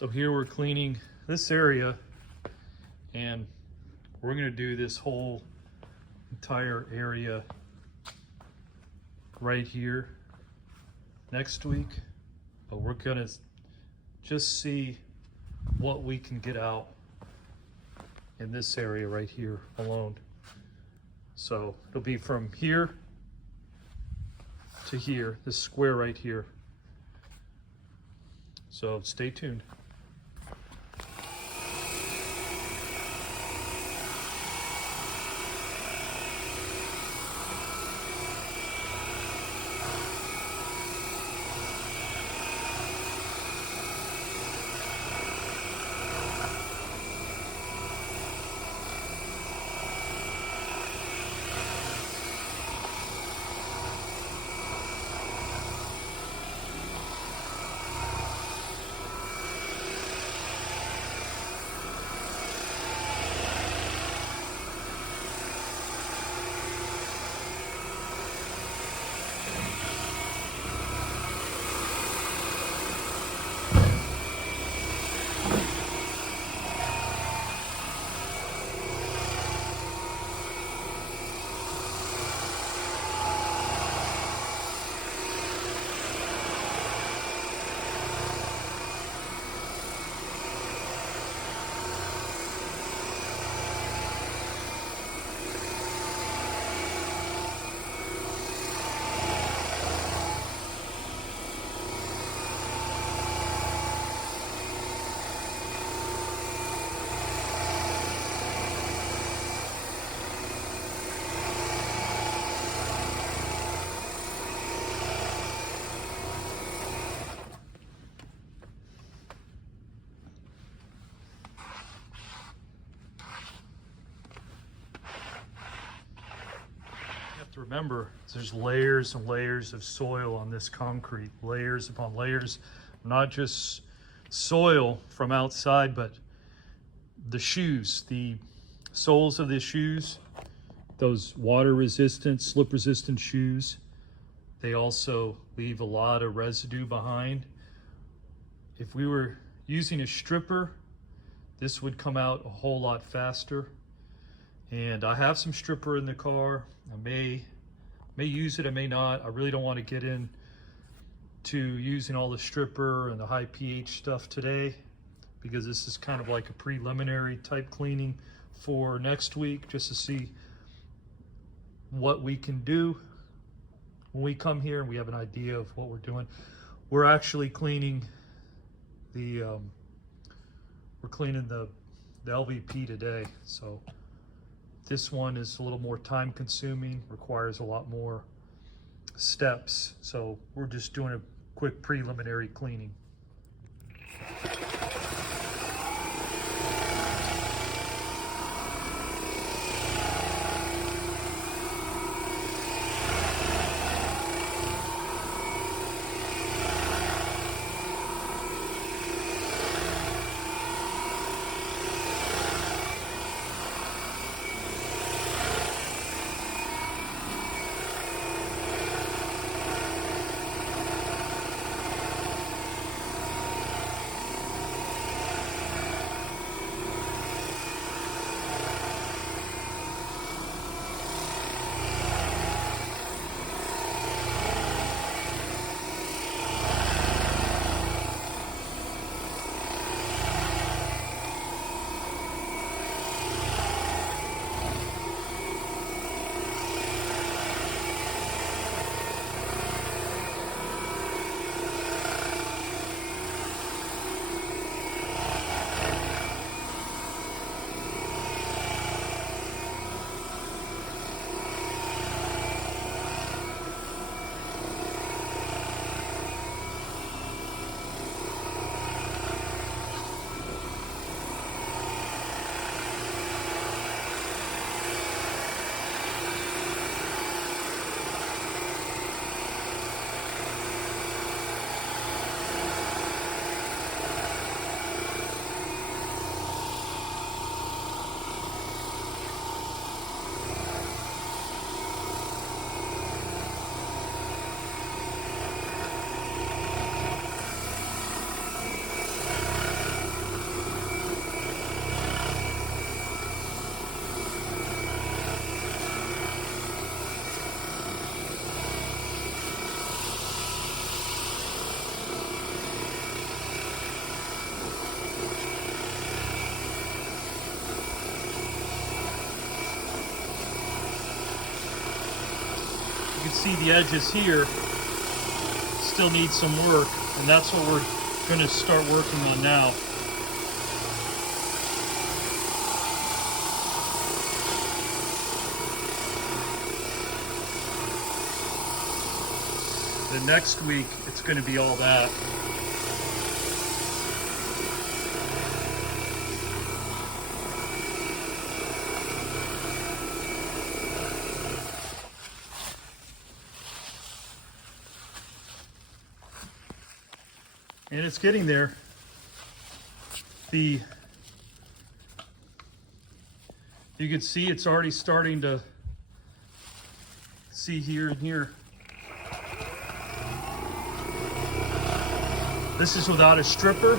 So here we're cleaning this area, and we're gonna do this whole entire area right here next week, but we're gonna just see what we can get out in this area right here alone. So it'll be from here to here, this square right here. So stay tuned. Remember, there's layers and layers of soil on this concrete, layers upon layers, not just soil from outside, but the shoes, the soles of the shoes, those water resistant, slip resistant shoes, they also leave a lot of residue behind. If we were using a stripper, this would come out a whole lot faster. And I have some stripper in the car. I may use it, I may not. I really don't want to get into using all the stripper and the high pH stuff today, because this is kind of like a preliminary type cleaning for next week, just to see what we can do when we come here and we have an idea of what we're doing. We're actually cleaning the LVP today, so this one is a little more time consuming, requires a lot more steps. So we're just doing a quick preliminary cleaning. see the edges here still need some work, and that's what we're going to start working on now. The next week, it's going to be all that. And it's getting there. You can see it's already starting to see here and here. This is without a stripper,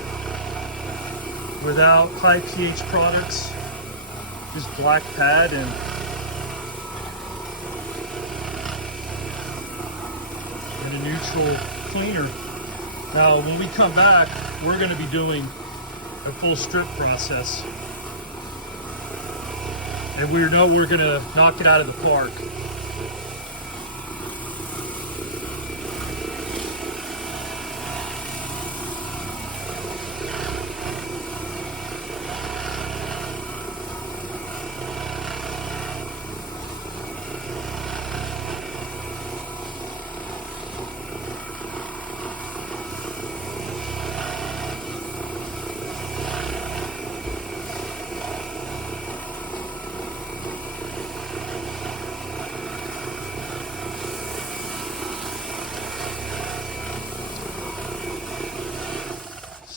without high pH products, just black pad and a neutral cleaner. Now, when we come back, we're going to be doing a full strip process. And we know we're going to knock it out of the park.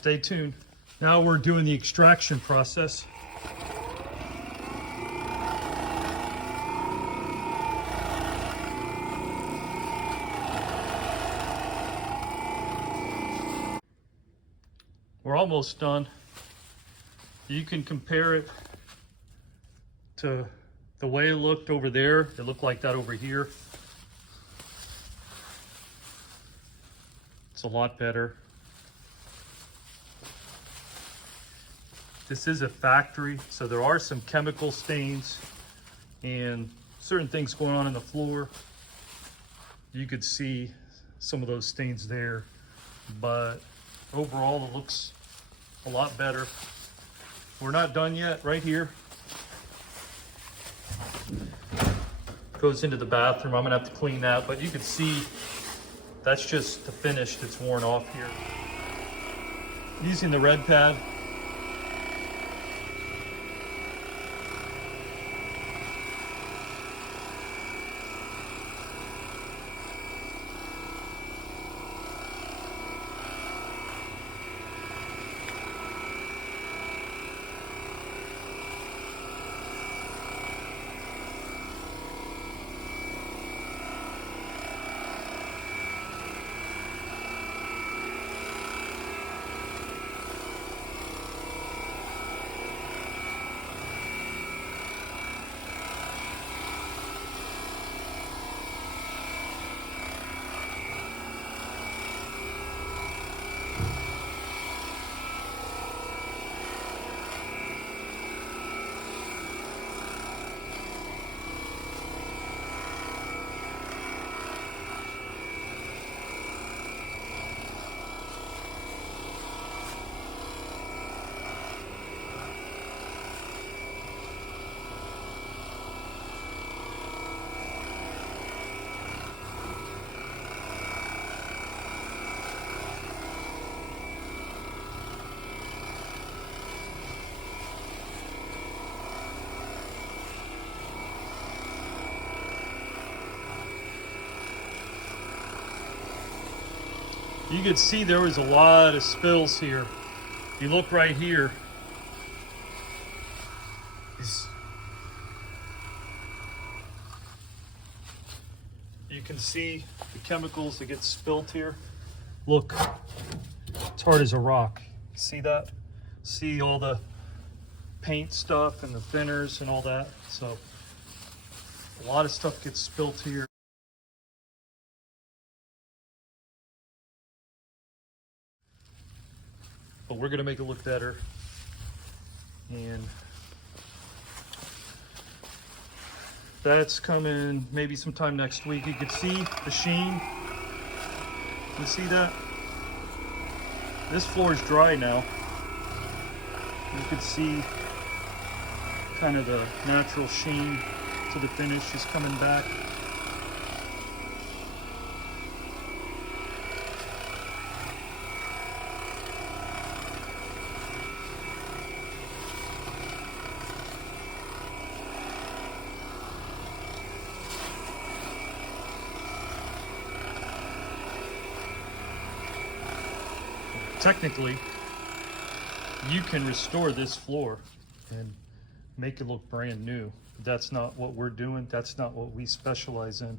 Stay tuned. Now we're doing the extraction process. We're almost done. You can compare it to the way it looked over there. It looked like that over here. It's a lot better. This is a factory, so there are some chemical stains and certain things going on in the floor. You could see some of those stains there, but overall it looks a lot better. We're not done yet. Right here goes into the bathroom. I'm gonna have to clean that, but you can see that's just the finish that's worn off here. Using the red pad. You could see there was a lot of spills here. You look right here. You can see the chemicals that get spilled here. Look, it's hard as a rock. See that? See all the paint stuff and the thinners and all that. So a lot of stuff gets spilled here. But we're gonna make it look better. And That's coming maybe sometime next week. You can see the sheen. You see that? This floor is dry now. You can see kind of the natural sheen to the finish is coming back. Technically, you can restore this floor and make it look brand new. But that's not what we're doing. That's not what we specialize in.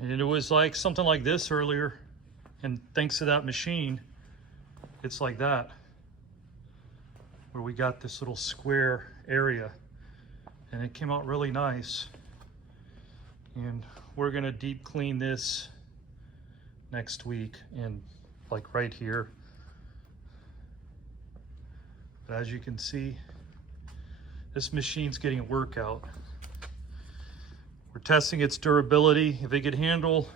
And it was like something like this earlier, and thanks to that machine, it's like that, where we got this little square area, and it came out really nice. And we're gonna deep clean this next week, and like right here. But as you can see, this machine's getting a workout. We're testing its durability. If it could handle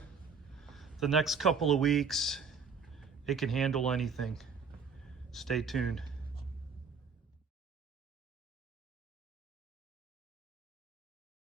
the next couple of weeks, it can handle anything. Stay tuned.